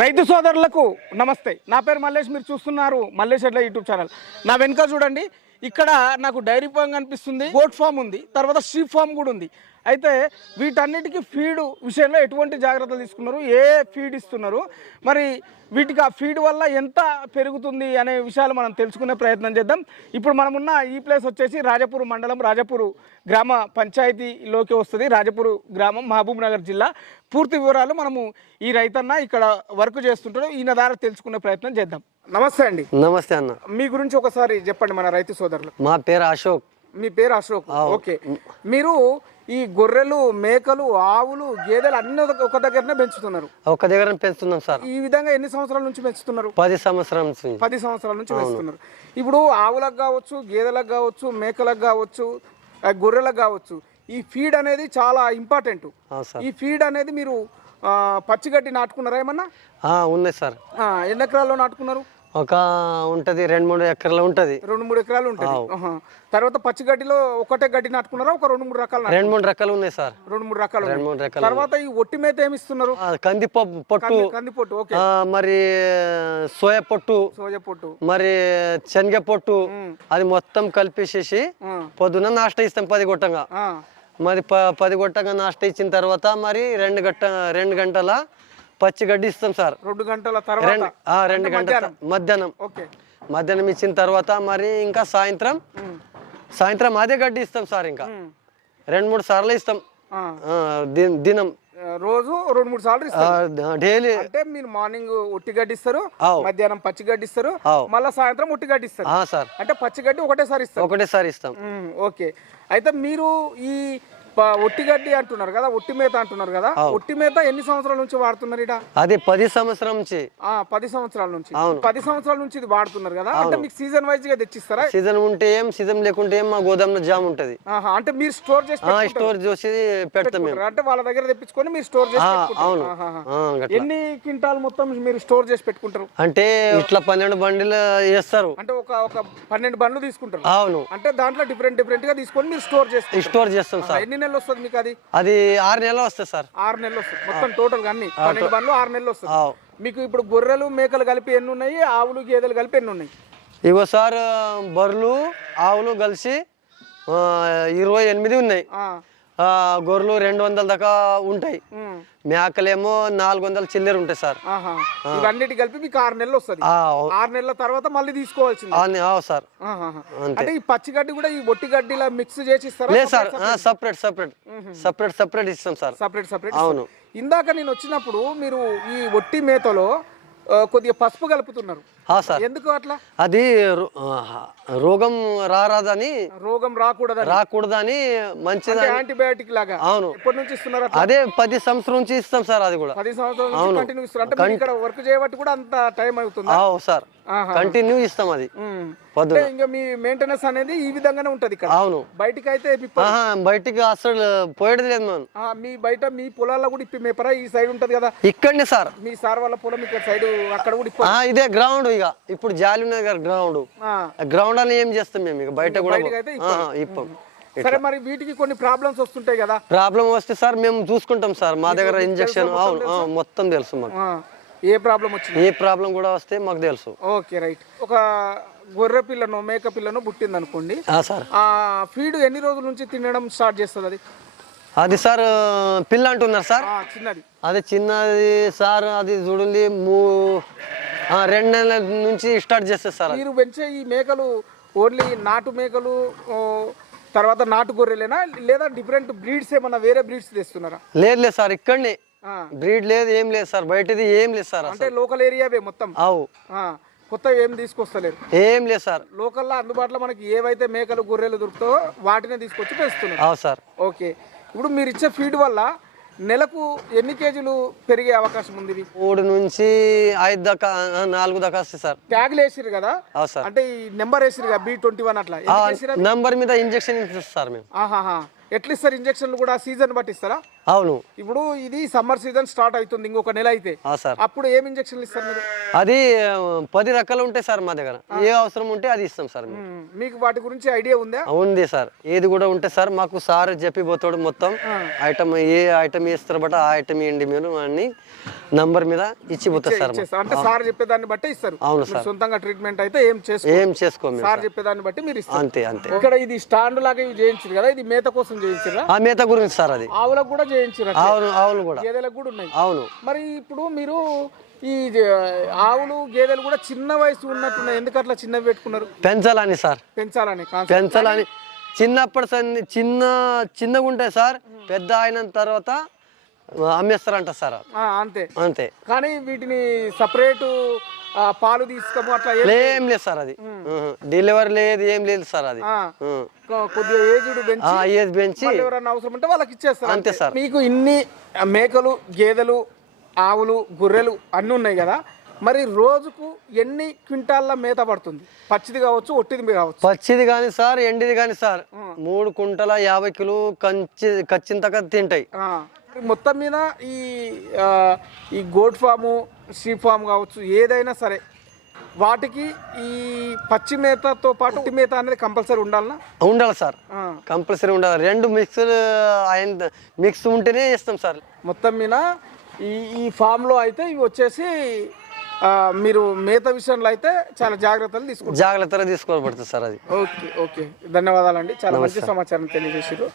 రైతు సోదరులకు నమస్తే. నా పేరు మల్లేష్ మీరు చూస్తున్నారు మల్లేష్ ఎడ్ల యూట్యూబ్ ఛానల్. నా వెనుక చూడండి ఇక్కడ నాకు డైరీ ఫామ్ కనిపిస్తుంది గోట్ ఫామ్ ఉంది తర్వాత షీప్ ఫామ్ కూడా ఉంది. అయితే వీటన్నిటికీ ఫీడ్ విషయంలో ఎటువంటి జాగ్రత్తలు తీసుకున్నారు? ఏ ఫీడ్ ఇస్తున్నారు? మరి వీటికి ఆ ఫీడ్ వల్ల ఎంత పెరుగుతుంది అనే విషయాలు మనం తెలుసుకునే ప్రయత్నం చేద్దాం. ఇప్పుడు మనమున్న ఈ ప్లేస్ వచ్చేసి రాజపూర్ మండలం రాజపూర్ గ్రామ పంచాయతీలోకి వస్తుంది. రాజపూర్ గ్రామం మహబూబ్ నగర్ జిల్లా. పూర్తి వివరాలు మనము ఈ రైతన్న ఇక్కడ వర్క్ చేస్తుంటాడు. ఈయన ద్వారా తెలుసుకునే ప్రయత్నం చేద్దాం. నమస్తే అండి. నమస్తే అన్న. మీ గురించి ఒకసారి చెప్పండి మన రైతు సోదరులు. మా పేరు అశోక్. మీ పేరు అశోక్. ఓకే. మీరు ఈ గొర్రెలు మేకలు ఆవులు గేదెలు అన్ని ఒక- దగ్గరనే పెంచుతున్నారు. ఒక దగ్గర పెంచుతున్నాం సార్. ఈ విధంగా ఎన్ని సంవత్సరాల నుంచి పెంచుతున్నారు? పది సంవత్సరాల నుంచి. పది సంవత్సరాల నుంచి పెంచుతున్నారు. ఇప్పుడు ఆవులకు కావచ్చు గేదెలకు కావచ్చు మేకలకు కావచ్చు గొర్రెలకు కావచ్చు ఈ ఫీడ్ అనేది చాలా ఇంపార్టెంట్. ఈ ఫీడ్ అనేది మీరు పచ్చిగడ్డి నాటుకున్నారా ఏమన్నా? ఉన్నాయి సార్. ఎన్ని ఎకరాల్లో నాటుకున్నారు? ఒక ఉంటది రెండు మూడు ఎకరాలు ఉంటది. రెండు మూడు ఎకరాలు ఉంటుంది. తర్వాత పచ్చిగడ్డిలో ఒకటే గడ్డి నాటుకున్నారా? ఒక రెండు మూడు రకాలు రెండు మూడు రకాలు ఉన్నాయి సార్. రెండు మూడు రకాలు రెండు. మూడు రకాలు తర్వాత ఈ ఒట్టి మేత ఏమి ఇస్తున్నారు కంది పొట్టు. కంది- ఓకే. ఆ, మరి సోయా పొట్టు. సోజ పొట్టు. మరి శనగ పొట్టు. అది మొత్తం కలిపేసేసి పొద్దున నాష్ట ఇస్తాం పది గొట్టంగా. మరి ప పది గొట్టంగా నాష్ట ఇచ్చిన తర్వాత మరి రెండు గంట రెండు గంటల పచ్చి గడ్డి ఇస్తాం సార్. రెండు గంటల తర్వాత రెండు గంటల మధ్యాహ్నం. ఓకే. మధ్యాహ్నం ఇచ్చిన తర్వాత మరి ఇంకా సాయంత్రం సాయంత్రం అదే గడ్డి ఇస్తాం సార్ ఇంకా. రెండు మూడు సార్లు ఇస్తాం. దినం రోజు రెండు మూడు సార్లు డైలీ. అంటే మీరు మార్నింగ్ ఒట్టి గడ్డి ఇస్తారు. మధ్యాహ్నం పచ్చి గడ్డి ఇస్తారు. మళ్ళా సాయంత్రం ఒట్టి గడ్డి ఇస్తారు. సార్. అంటే పచ్చి గడ్డి ఒకటేసారి ఇస్తారు. ఒకటేసారి ఇస్తాం. ఓకే. అయితే మీరు ఈ ఒట్టి గడ్డి అంటున్నారు కదా ఒట్టి మేత అంటున్నారు కదా ఒట్టి మేత ఎన్ని సంవత్సరాల నుంచి వాడుతున్నారు ఇట అది పది సంవత్సరం నుంచి. ఆ, పది సంవత్సరాల నుంచి. పది సంవత్సరాల నుంచి ఇది వాడుతున్నారు కదా అంటే మీకు సీజన్ వైజ్గా తెచ్చిస్తారా? సీజన్ ఉంటే ఏం సీజన్ లేకుంటే ఏం మా గోదాంలో జామ్ ఉంటది. అంటే మీరు స్టోర్ చేసి స్టోర్ చేసి పెడతాం? అంటే వాళ్ళ దగ్గర తెప్పించుకొని మీరు స్టోర్ చేసి. అవును. ఎన్ని క్వింటాల్ మొత్తం మీరు స్టోర్ చేసి పెట్టుకుంటారు? అంటే ఇట్లా పన్నెండు బండిలు వేస్తారు అంటే ఒక ఒక పన్నెండు బండ్లు తీసుకుంటారు. అవును. అంటే దాంట్లో డిఫరెంట్ డిఫరెంట్గా తీసుకొని మీరు స్టోర్ చేసుకుంటారు స్టోర్ చేస్తాం సార్. ఎన్ని నెలలు వస్తుంది మీకు అది? అది ఆరు నెలలు వస్తుంది సార్. ఆరు నెలలు వస్తుంది. మొత్తం టోటల్గా అన్ని పన్నెండు బండ్లు ఆరు నెలలు వస్తుంది. మీకు ఇప్పుడు గొర్రెలు మేకలు కలిపి ఎన్ని ఉన్నాయి? ఆవులు గేదెలు కలిపి ఎన్ని ఉన్నాయి? ఇగో సార్ బర్రెలు ఆవులు కలిసి ఇరవై ఎనిమిది ఉన్నాయి. గొర్రెలు రెండు వందల దాకా ఉంటాయి. మేకలేమో నాలుగు వందల చిల్లర ఉంటాయి సార్. ఇవన్నిటి కలిపి మీకు ఆరు నెలలు వస్తుంది. ఆరు నెలల తర్వాత మళ్ళీ తీసుకోవాల్సింది. సార్. అంటే ఈ పచ్చి గడ్డి కూడా ఈ ఒట్టి గడ్డిలా మిక్స్ చేసి లేదు sir. Separate separate separate separate ఇస్తాం సార్. సపరేట్ సపరేట్ అవును. ఇందాక నేను వచ్చినప్పుడు మీరు ఈ ఒట్టి మేతలో కొద్దిగా పసుపు కలుపుతున్నారు. సార్. ఎందుకు అట్లా? అది రోగం రారాదని రోగం రాకూడదని. రాకూడదని మంచిదని యాంటీబయాటిక్ లాగా. అవును. ఎప్పటి నుంచి ఇస్తున్నారు అదే పది సంవత్సరం నుంచి ఇస్తాం సార్ అది కూడా. పది కంటిన్యూ అంటే మీరు ఇక్కడ వర్క్ చేయబట్టి కూడా అంత టైం అవుతుంది? అవు సార్. కంటిన్యూ ఇస్తాం అది. పొద్దున. ఇంకా మీ మెయింటెనెన్స్ అనేది ఈ విధంగానే ఉంటది ఇక్కడ. అవును. బయటికి అయితే బయటికి అసలు పోయేది లేదు మనం. మీ బయట మీ పొలాల్లో కూడా ఇప్పి మేపరా? ఈ సైడ్ ఉంటది కదా. ఇక్కడనే సార్. మీ సార్ వాళ్ళ పొలం ఇక్కడ సైడ్ అక్కడ కూడా ఇదే గ్రౌండ్ ఇక. ఇప్పుడు జాలి కదా గ్రౌండ్ ఆ. గ్రౌండ్ అని ఏం చేస్తాం మేము ఇక? బయట కూడా ఇప్పం. సరే మరి వీటికి కొన్ని ప్రాబ్లమ్స్ వస్తుంటాయి కదా. ప్రాబ్లం వస్తే సార్ మేము చూసుకుంటాం సార్. మా దగ్గర ఇంజక్షన్ అవును. మొత్తం తెలుసు మాకు. ఏ ప్రాబ్లం వచ్చింది? ఏ ప్రాబ్లం కూడా వస్తే మాకు తెలుసు. Okay right. ఒక గొర్రె పిల్లను మేక పిల్లను పుట్టింది అనుకోండి సార్. ఆ ఫీడ్ ఎన్ని రోజుల నుంచి తినడం స్టార్ట్ చేస్తుంది అది? అది సార్ పిల్ల అంటున్నారు సార్. చిన్నది. అది చిన్నది సార్ అది చూడండి మూ రెండు నెలల నుంచి స్టార్ట్ చేస్తారు సార్. మీరు పెంచే ఈ మేకలు ఓన్లీ నాటు మేకలు తర్వాత నాటు గొర్రెలేనా? లేదా డిఫరెంట్ బ్రీడ్స్ ఏమన్నా వేరే బ్రీడ్స్ తెస్తున్నారా? లేదు లేదు సార్ ఇక్కడనే బ్రీడ్ లేదు ఏం లేదు సార్. బయటది ఏం లేదు సార్ అంటే లోకల్ ఏరియావే మొత్తం? అవు. కొత్త ఏం తీసుకొస్తలేరు? ఏం లేదు సార్. లోకల్లో అందుబాటులో మనకి ఏవైతే మేకలు గొర్రెలు దొరుకుతాయో వాటినే తీసుకొచ్చి పెంచుతున్నారు. అవు సార్. ఓకే. ఇప్పుడు మీరు ఇచ్చే ఫీడ్ వల్ల నెలకు ఎన్ని కేజీలు పెరిగే అవకాశం ఉంది మూడు నుంచి ఐదు దాకా నాలుగు దాకా వస్తాయి సార్. ట్యాగ్లు వేసిరు కదా? అవు సార్. అంటే ఈ నెంబర్ వేసిరు కదా బి ట్వంటీ వన్ అట్లా? నంబర్ మీద ఇంజక్షన్ ఇస్తారు సార్ మేము. ఎట్లా ఇస్తారు ఇంజక్షన్లు కూడా? సీజన్ బట్టి ఇస్తారా? అవును. ఇప్పుడు ఇది సమ్మర్ సీజన్ స్టార్ట్ అవుతుంది ఇంకొక నెల అయితే. సార్. అప్పుడు ఏం ఇంజక్షన్లు ఇస్తారు మీరు? అది పది రకాలు ఉంటాయి సార్ మా దగ్గర. ఏ అవసరం ఉంటే అది ఇస్తాం సార్. మీకు వాటి గురించి ఐడియా ఉందా? ఉంది సార్. ఏది కూడా ఉంటే సార్ మాకు సార్ చెప్పిపోతాడు మొత్తం. ఐటమ్ ఏ ఐటమ్ ఇస్తారు బట్ ఆ ఐటమ్ ఏంటి మీరు అన్ని నంబర్ మీద ఇచ్చిపోతారు సార్. చేస్తారు అంటే సార్ చెప్పేదాన్ని బట్టి ఇస్తారు. అవును మీరు సొంతంగా ట్రీట్మెంట్ అయితే ఏం చేసుకో ఏం చేసుకో సార్ చెప్పేదాన్ని బట్టి మీరు ఇస్తారు. అంతే అంతే. ఇక్కడ ఇది స్టాండ్ లాగా చేయించారు కదా ఇది మేత కోసం చేయించారా? ఆ మేత గురించి సార్ అది. ఆవులకు కూడా చేయించారు అవును అవును కూడా. గేదెలకు కూడా ఉన్నాయి. అవును. మరి ఇప్పుడు మీరు ఈ ఆవులు గేదెలు కూడా చిన్న వయసు ఉన్నట్టున్నాయి. ఎందుకు అట్లా చిన్నవి పెట్టుకున్నారు? పెంచాలని సార్. పెంచాలని. పెంచాలని. చిన్నప్పటి చిన్న చిన్నగా ఉంటాయి సార్ పెద్ద అయిన తర్వాత అమ్మేస్తారంట సార్. అంతే. అంతే. కానీ వీటిని సపరేట్ పాలు తీసుకోము అట్లా ఏం- లేదు. సార్ అది. డెలివరీ లేదు ఏం లేదు సార్ అది. కొద్దిగా ఏజ్డ్ పెంచి ఏది పెంచి మళ్ళీ ఎవరైనా అవసరం ఉంటే వాళ్ళకి ఇచ్చేస్తారు. అంతే సార్. మీకు ఇన్ని మేకలు గేదెలు ఆవులు గొర్రెలు అన్నీ ఉన్నాయి కదా. మరి రోజుకు ఎన్ని క్వింటాల్ల మేత పడుతుంది? పచ్చిది కావచ్చు ఒట్టిది కావచ్చు. పచ్చిది కానీ సార్ ఎండిది కానీ సార్. మూడు కుంటల యాభై కిలో కంచి కచ్చింతక తింటాయి. మొత్తం మీద ఈ ఈ గోడ్ ఫాము షీప్ ఫామ్ కావచ్చు ఏదైనా సరే వాటికి ఈ పచ్చి మేతతో పాటు ఒట్టి మేత అనేది కంపల్సరీ ఉండాలనా? ఉండాలి సార్. కంపల్సరీ ఉండాలి. రెండు మిక్స్ అయిన మిక్స్ ఉంటేనే ఇస్తాం సార్. మొత్తం మీద ఈ ఈ ఫామ్లో అయితే ఇవి వచ్చేసి మీరు మేత విషయంలో అయితే చాలా జాగ్రత్తలు తీసుకుంటారు. జాగ్రత్తగా తీసుకోబడుతుంది సార్ అది. Okay okay. ధన్యవాదాలండి. చాలా మంచి సమాచారం తెలియజేసారు.